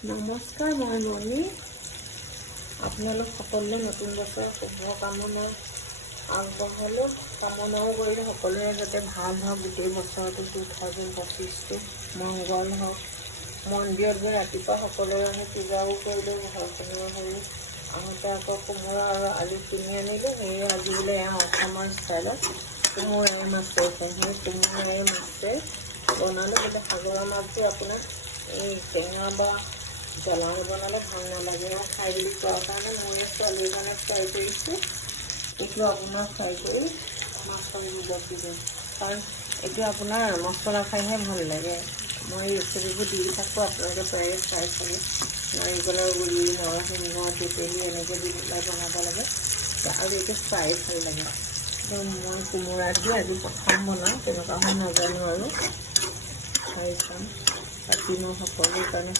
নমস্কাৰ, মই মণি। আপোনালোক সকলোৱে নতুন বছৰৰ শুভকামনা আগবঢ়ালোঁ। কামনাও কৰিলোঁ সকলোৰে যাতে ভাল হওক, গোটেই বছৰটো 2025টো মংগল হওক। মন্দিৰত গৈ ৰাতিপুৱা সকলোৰে আমি পূজাও কৰিলোঁ, ঘৰখনৰ হেৰি আহোঁতে আকৌ কোমোৰা আৰু আলু কিনি আনিলোঁ। সেয়ে আজি বোলে অসমৰ ষ্টাইলত কোমোৰাই মাছে সেই কোমোৰাই মাছে বনালোঁ। বোলে সাগৰৰ মাছবোৰ আপোনাৰ এই টেঙা বা জ্বলাৰে বনালে ভাল নালাগে, খাই বুলি কোৱাৰ কাৰণে মই ছোৱালীৰ কাৰণে ফ্ৰাই কৰিছোঁ। এইটো আপোনাৰ ফ্ৰাই কৰি মাছৰ জোলত দিব, কাৰণ এইটো আপোনাৰ মছলা খাইহে ভাল লাগে। মই ৰেচিপিবোৰ দি থাকোঁ, আপোনালোকে প্ৰায়ে চাই থাকে। নাৰিকলৰ গুড়ি, নৰসিংহ, তেতেলী এনেকৈ দি পেলাই বনাব লাগে আৰু এইটো ফ্ৰাই ভাল লাগে। মই কোমোৰা দি আজি প্ৰথম বনাওঁ, তেনেকুৱা মই নাজানো আৰু খাই চাম। পাতি মই সকলোৰ কাৰণে